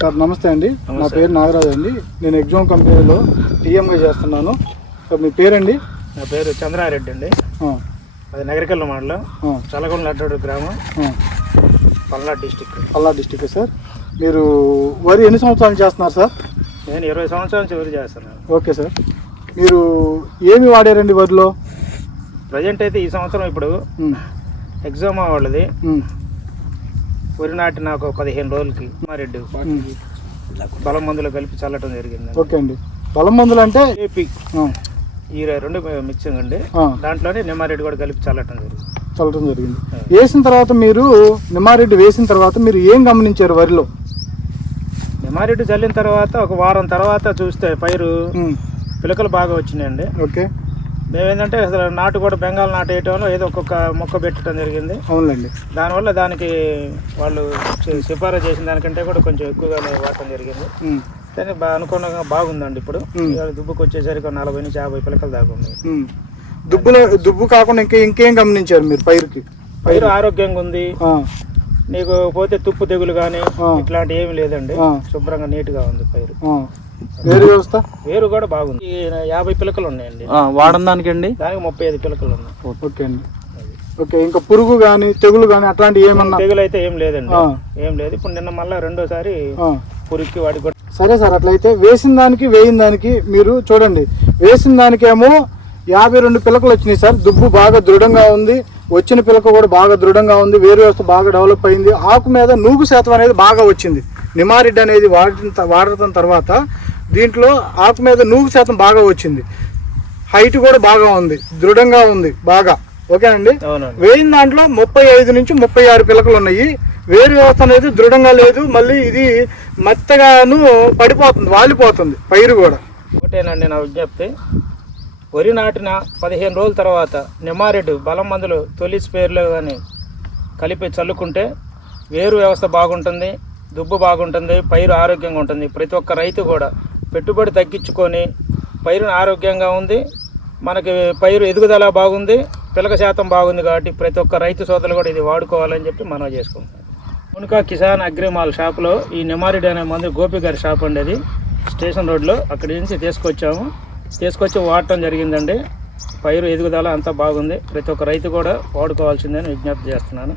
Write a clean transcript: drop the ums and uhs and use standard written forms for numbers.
Sir నమస్తే అండి. నా పేరు నాగరాజు అండి. నేను ఎగ్జామ్ కంపెనీలో టీఎంగా చేస్తున్నాను. సార్ మీ పేరండి? నా పేరు చంద్రారెడ్డి అండి. అది నగరికల్ మండలం, చలగొండ లడ్డూరు గ్రామం, పల్నాడు డిస్టిక్. సార్ మీరు వరి ఎన్ని సంవత్సరాలు చేస్తున్నారు సార్? నేను 20 సంవత్సరాల నుంచి వరి చేస్తున్నాను. Okay sir. మీరు ఏమి వాడారండి వరిలో? ప్రజెంట్ అయితే ఈ సంవత్సరం ఇప్పుడు ఎగ్జామ్ వాళ్ళది వరి నాటి నాకు 15 రోజులకి రెడ్డి బలం మందులు కలిపి చల్లటం జరిగింది. ఓకే అండి. బలం మందులు అంటే ఏపీ ఈ రెండు మిక్సింగ్ అండి. దాంట్లోనే నిమ్మారెడ్డి కూడా కలిపి చల్లటం జరిగింది. వేసిన తర్వాత మీరు నిమ్మారెడ్డి వేసిన తర్వాత మీరు ఏం గమనించారు వరిలో? నిమ్మారెడ్డి చల్లిన తర్వాత ఒక వారం తర్వాత చూస్తే పైరు పిలకలు బాగా వచ్చినాయండి. ఓకే. మేమేంటంటే అసలు నాటు కూడా బెంగాల్ నాటు వేయటంలో ఏదో ఒక్కొక్క మొక్క పెట్టడం జరిగింది. అవునండి. దానివల్ల దానికి వాళ్ళు సిఫారసు చేసిన దానికంటే కూడా కొంచెం ఎక్కువగానే వాడటం జరిగింది. కానీ అనుకున్నగా బాగుందండి. ఇప్పుడు దుబ్బుకి వచ్చేసరికి 40 నుంచి 50 పిలకలు దాకా ఉంది. దుబ్బు కాకుండా ఇంకేం గమనించారు మీరు? పైరు ఆరోగ్యంగా ఉంది. నీకు పోతే తుప్పు తెగులు కానీ ఇట్లాంటి ఏమి లేదండి. శుభ్రంగా నీట్గా ఉంది పైరు. వేరు కూడా బాగుంది. 50 పిలకలు ఉన్నాయండి వాడడం దానికి అండి. దానికి 35 పిలకలు ఉన్నాయి. ఓకే అండి. ఓకే. ఇంకా పురుగు కానీ తెగులు కానీ అట్లాంటి ఏమన్నా? తెగులు అయితే ఏం లేదండి, ఏం లేదు. ఇప్పుడు నిన్న మళ్ళీ రెండోసారి పురుగుకి వాడి కూడా. సరే సార్, అట్లయితే వేసిన దానికి వేయిన దానికి మీరు చూడండి. వేసిన దానికేమో 52 పిలకలు వచ్చినాయి సార్. దుబ్బు బాగా దృఢంగా ఉంది. వచ్చిన పిలక కూడా బాగా దృఢంగా ఉంది. వేరు వ్యవస్థ బాగా డెవలప్ అయింది. ఆకు మీద నూగు శాతం అనేది బాగా వచ్చింది. నిమ్మారెడ్డి అనేది వాడటం తర్వాత దీంట్లో ఆకు మీద నూగు శాతం బాగా వచ్చింది. హైట్ కూడా బాగా ఉంది, దృఢంగా ఉంది బాగా. ఓకేనండి. వేయిన దాంట్లో 35 నుంచి 36 పిలకలు ఉన్నాయి. వేరు వ్యవస్థ అనేది దృఢంగా లేదు. మళ్ళీ ఇది మెత్తగాను పడిపోతుంది, వాలిపోతుంది పైరు కూడా. ఒకటేనండి నా విజ్ఞప్తి, వరి నాటిన 15 రోజుల తర్వాత నిమ్మారెడ్డి బలం మందులు తొలి స్పేర్లో కానీ కలిపి చల్లుకుంటే వేరు వ్యవస్థ బాగుంటుంది, దుబ్బు బాగుంటుంది, పైరు ఆరోగ్యంగా ఉంటుంది. ప్రతి ఒక్క రైతు కూడా పెట్టుబడి తగ్గించుకొని పైరును ఆరోగ్యంగా ఉంది, మనకి పైరు ఎదుగుదల బాగుంది, పిలక శాతం బాగుంది. కాబట్టి ప్రతి ఒక్క రైతు సోదరులు కూడా ఇది వాడుకోవాలని చెప్పి మనం చేసుకుంటాం. మునుక కిసాన్ అగ్రిమాల్ షాప్లో ఈ నిమ్మారెడ్డి అనే మందు గోపి గారి షాప్ అండి, అది స్టేషన్ రోడ్లో. అక్కడి నుంచి తీసుకొచ్చి వాడటం జరిగిందండి. పైరు ఎదుగుదల అంతా బాగుంది. ప్రతి ఒక్క రైతు కూడా వాడుకోవాల్సిందని విజ్ఞప్తి చేస్తున్నాను.